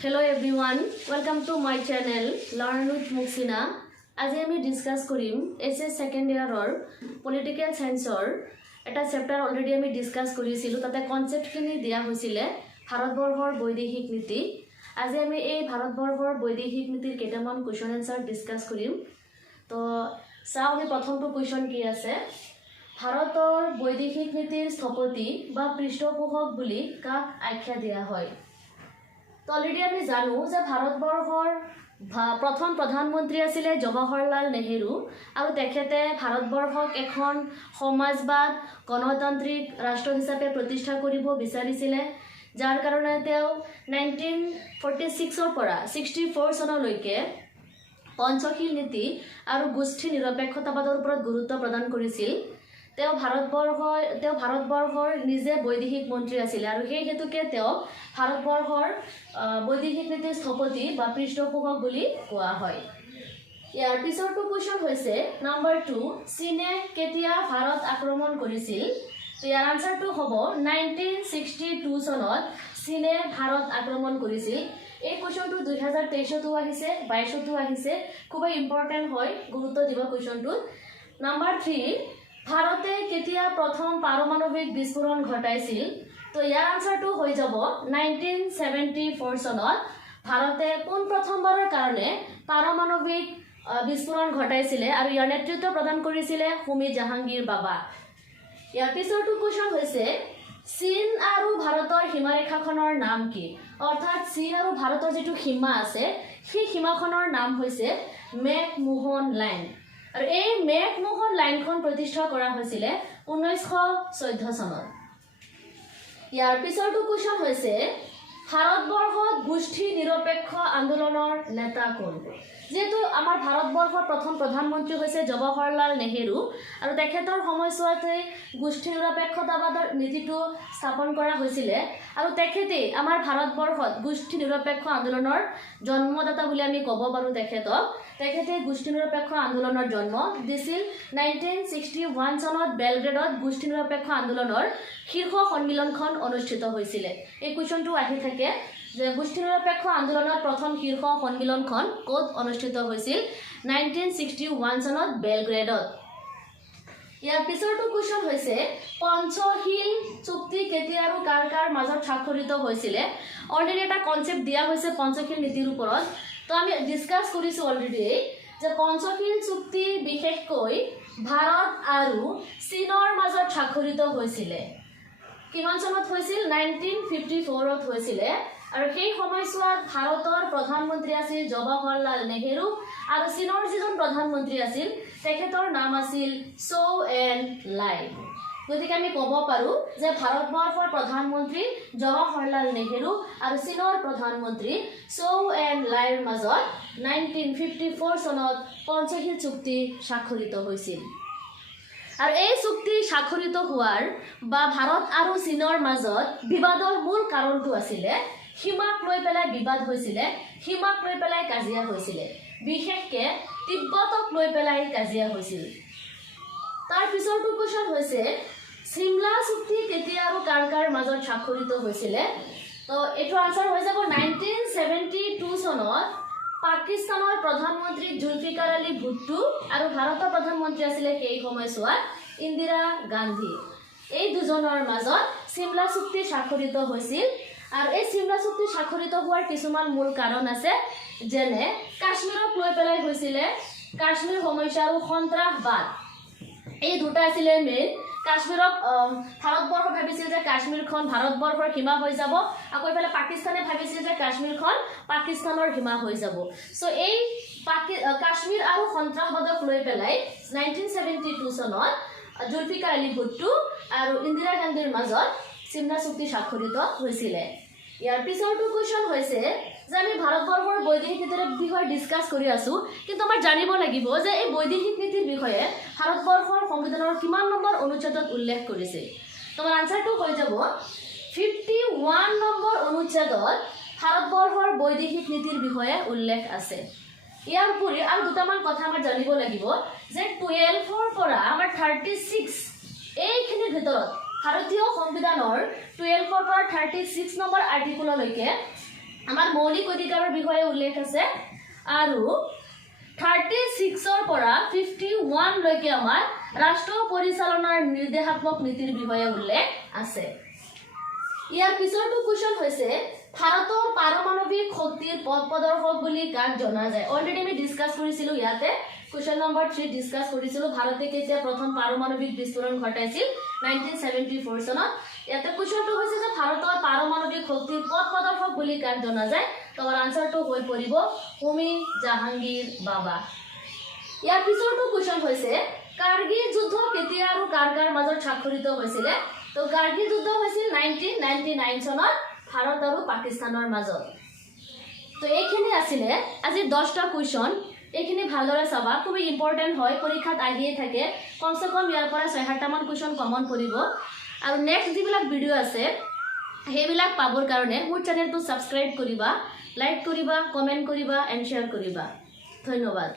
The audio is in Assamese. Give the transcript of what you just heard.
Hello everyone, welcome to my channel Learn with Muksina. আজি আমি ডিসকাস কৰিম এসএস সেকেন্ড ইয়াৰৰ পলিটিক্যাল সায়েন্সৰ এটা চেপ্টাৰ অলৰেডি আমি ডিসকাস কৰিছিলো তাতে কনসেপ্টখিনি দিয়া হৈছিল ভাৰতবৰ্ষৰ বৈদেশিক নীতি আজি আমি এই ভাৰতবৰ্ষৰ বৈদেশিক নীতিৰ কেইটামান কোৱেশ্চন আনসাৰ ডিসকাস কৰিম তো চাও আমি প্ৰথমটো কোৱেশ্চন কি আছে ভাৰতৰ বৈদেশিক নীতিৰ স্থপতি বা পৃষ্ঠপোষক বুলি কাক আখ্যা দিয়া হয় তো অলৰেডি আমি জানো যে ভাৰতবৰ্ষৰ প্ৰথম প্ৰধানমন্ত্ৰী আছিল জৱাহৰলাল নেহেৰু আৰু তেখেতে ভাৰতবৰ্ষক এখন সমাজবাদ গণতান্ত্ৰিক ৰাষ্ট্ৰ হিচাপে প্ৰতিষ্ঠা কৰিব বিচাৰিছিল যাৰ কাৰণে তেওঁ 1946 পৰা 64 চনলৈকে পঞ্চশীল নীতি আৰু গোষ্ঠী নিৰপেক্ষতাবাদৰ ওপৰত গুৰুত্ব প্ৰদান কৰিছিল তেওঁ ভাৰতবৰ্ষৰ নিজে বৈদেশিক মন্ত্ৰী আছিল আৰু সেই হেতুকে তেওঁ ভাৰতবৰ্ষৰ বৈদেশিক নীতিৰ স্থপতি বা পৃষ্ঠপোষক বুলি কোৱা হয় ইয়াৰ পিছৰটো কোৱেশ্চন হৈছে নম্বৰ 2 চীনে কেতিয়া ভাৰত আক্ৰমণ কৰিছিল তো ইয়াৰ আনসাৰটো হ'ব 1962 চনত চীনে ভাৰত আক্ৰমণ কৰিছিল এই কোৱেশ্চনটো 2023 তো আহিছে 22 তো আহিছে খুব ইম্পৰ্টেন্ট হয় গুৰুত্ব দিব কোৱেশ্চনটো নম্বৰ 3 ভাৰতে কেতিয়া প্ৰথম পাৰমাণৱিক বিস্ফোৰণ ঘটাইছিল তো ইয়াৰ আনসাৰটো হৈ যাব 1974 চনত ভাৰতে কোন প্ৰথমবাৰৰ কাৰণে পাৰমাণৱিক বিস্ফোৰণ ঘটাইছিল আৰু ইয়াৰ নেতৃত্ব প্ৰদান কৰিছিল হোমি জাহাংগীৰ বাবা ইয়াৰ পিছৰটো কোৱেশ্চন হৈছে চীন আৰু ভাৰতৰ সীমাৰেখাখনৰ নাম কি অৰ্থাৎ চীন আৰু ভাৰতৰ যেটো সীমা আছে সেই সীমাখনৰ নাম হৈছে মেকমোহন লাইন আৰু এই মেকমোহন লাইনখন প্ৰতিষ্ঠা কৰা হৈছিল 1914 চনত ইয়াৰ পিছৰটো কোৱেশ্চন হৈছে ভাৰতবৰ্ষত গোষ্ঠী নিৰপেক্ষ আন্দোলনৰ নেতা কোন যেটো আমাৰ ভাৰতবৰ্ষৰ প্ৰথম প্ৰধানমন্ত্ৰী হৈছে জৱাহৰলাল নেহেৰু আৰু তেখেতৰ সময়ছোৱাতে গোষ্ঠী নিৰপেক্ষতাবাদৰ নীতিটো স্থাপন কৰা হৈছিল আৰু তেখেতে আমাৰ ভাৰতবৰ্ষত গোষ্ঠী নিৰপেক্ষ আন্দোলনৰ জন্মদাতা বুলি আমি ক'ব পাৰো তেখেতে গোষ্ঠী নিৰপেক্ষ আন্দোলনৰ জন্ম দিছিল 1961 চনত বেলগ্ৰেডত গোষ্ঠী নিৰপেক্ষ আন্দোলনৰ শীৰ্ষ সন্মিলনখন অনুষ্ঠিত হৈছিল এই কোৱেশ্চনটো আহি থাকে যে গোষ্ঠী নিৰপেক্ষ আন্দোলনৰ প্ৰথম শীৰ্ষ সন্মিলনখন ক'ত অনুষ্ঠিত হৈছিল 1961 চনত বেলগ্ৰেডত ইয়াৰ পিছৰটো কোৱেশ্চন হৈছে পঞ্চশীল চুক্তি কেতিয়া আৰু কাৰ মাজত স্বাক্ষৰিত হৈছিল অলৰেডি এটা কনসেপ্ট দিয়া হৈছে পঞ্চশীল নীতিৰ ওপৰত তো আমি ডিসকাস কৰিছো অলৰেডি যে পঞ্চশীল চুক্তি বিশেষকৈ ভাৰত আৰু চীনৰ মাজত স্বাক্ষৰিত হৈছিল কিমান চনত হৈছিল 1954 ত হৈছিল আৰু সেই সময়ছোৱাত ভাৰতৰ প্ৰধানমন্ত্ৰী আছিল জৱাহৰলাল নেহেৰু আৰু চীনৰ যিজন প্ৰধানমন্ত্ৰী আছিল তেখেতৰ নাম আছিল চৌ এন লাই গতিকে আমি ক'ব পাৰো যে ভাৰতবৰ্ষৰ প্ৰধানমন্ত্ৰী জৱাহৰলাল নেহেৰু আৰু চীনৰ প্ৰধানমন্ত্ৰী চৌ এন লাইৰ মাজত 1954 চনত পঞ্চশীল চুক্তি স্বাক্ষৰিত হৈছিল আৰু এই চুক্তি স্বাক্ষৰিত হোৱাৰ বা ভাৰত আৰু চীনৰ মাজত বিবাদৰ মূল কাৰণটো আছিল সীমাক লৈ পেলাই বিবাদ হৈছিল সীমাক লৈ পেলাই কাজিয়া হৈছিল বিশেষকৈ তিব্বতক লৈ পেলাই কাজিয়া হৈছিল তাৰ পিছৰটো কোৱেশ্চন হৈছে সিমলা চুক্তি কেতিয়া আৰু কাৰ মাজত স্বাক্ষৰিত হৈছিল তো এটো আনসাৰ হৈ যাব 1972 চনত পাকিস্তানৰ প্ৰধানমন্ত্ৰী জুলফিকাৰ আলী ভুট্টো আৰু ভাৰতৰ প্ৰধানমন্ত্ৰী আছিল সেই সময়ছোৱাত ইন্দিৰা গান্ধী এই দুজনৰ মাজত সিমলা চুক্তি স্বাক্ষৰিত হৈছিল আৰু এই সিমলা চুক্তি স্বাক্ষৰিত হোৱাৰ কিছুমান মূল কাৰণ আছে যেনে কাশ্মীৰক লৈ পেলাই হৈছিল কাশ্মীৰ সমস্যা আৰু সন্ত্ৰাসবাদ এই দুটা আছিল মেইন কাশ্মীৰক ভাৰতবৰ্ষ ভাবিছিল যে কাশ্মীৰখন ভাৰতবৰ্ষৰ সীমা হৈ যাব আকৌ এফালে পাকিস্তানে ভাবিছিল যে কাশ্মীৰখন পাকিস্তানৰ সীমা হৈ যাব সো এই কাশ্মীৰ আৰু সন্ত্ৰাসবাদক লৈ পেলাই 1972 চনত জুলফিকাৰ আলী ভুট্টো আৰু ইন্দিৰা গান্ধীৰ মাজত সিমলা চুক্তি স্বাক্ষৰিত হৈছিল ইয়াৰ পিছৰটো কোৱেশ্চন হৈছে যে আমি ভাৰতবৰ্ষৰ বৈদেশিক নীতিৰ বিষয়ে ডিসকাস কৰি আছো কিন্তু আমাৰ জানিব লাগিব যে এই বৈদেশিক নীতিৰ বিষয়ে ভাৰতবৰ্ষৰ সংবিধানৰ কিমান নম্বৰ অনুচ্ছেদত উল্লেখ কৰিছে তোমাৰ আনসাৰটো হৈ যাব 51 নম্বৰ অনুচ্ছেদত ভাৰতবৰ্ষৰ বৈদেশিক নীতিৰ বিষয়ে উল্লেখ আছে ইয়াৰ উপৰি আৰু দুটামান কথা আমাৰ জানিব লাগিব যে 12 পৰা আমাৰ 36 এইখিনিৰ ভিতৰত ভাৰতীয় সংবিধানৰ 12 পৰা 36 নম্বৰ আৰ্টিকললৈকে আমাৰ মৌলিক অধিকাৰৰ বিষয়ে উল্লেখ আছে আৰু 36ৰ পৰা 51 লৈকে আমাৰ ৰাষ্ট্ৰ পৰিচালনাৰ নিৰ্দেশাত্মক নীতিৰ বিষয়ে উল্লেখ আছে। ইয়াৰ পিছৰটো কোৱেশ্চন হৈছে ভাৰতৰ পাৰমাণৱিক শক্তিৰ পথ প্ৰদৰ্শক বুলি কাক জনা যায়। অলৰেডি আমি ডিসকাস কৰিছিলো ইয়াতে কোৱেশ্চন নম্বৰ 3 ডিসকাস কৰিছিলো ভাৰতে কেতিয়া প্ৰথম পাৰমাণৱিক বিস্ফোৰণ ঘটাইছিল 1974 চনত। ইয়াতে কোৱেশ্চনটো হৈছে যে ভাৰতৰ পাৰমাণৱিক শক্তিৰ পথ প্ৰদৰ্শক বুলি কাক জনা যায়। তোমাৰ আনসাৰটো হৈ পৰিব হোমি জাহাংগীৰ বাবা। ইয়াৰ পিছৰটো কোৱেশ্চন হৈছে কাৰ্গিল যুদ্ধ কেতিয়া আৰু কাৰ কাৰ মাজত স্বাক্ষৰিত হৈছিল। তো কাৰ্গিল যুদ্ধ হৈছিল 1999 চনত ভাৰত আৰু পাকিস্তানৰ মাজত। তো এইখিনি আছিলে আজি 10টা কোৱেশ্চন। এইখিনি ভালদৰে চাবা, খুবই ইম্পৰ্টেন্ট হয়, পৰীক্ষাত আহিয়ে থাকে। কমসে কম ইয়াৰ পৰা 6-7টা মান কোৱেশ্চন কমন পৰিব। আৰু নেক্সট যিবিলাক ভিডিঅ' আছে সেইবিলাক পাবৰ কাৰণে মোৰ চেনেলটো সাবস্ক্ৰাইব কৰিবা, লাইক কৰিবা, কমেন্ট কৰিবা এণ্ড শ্বেয়াৰ কৰিবা। ধন্যবাদ।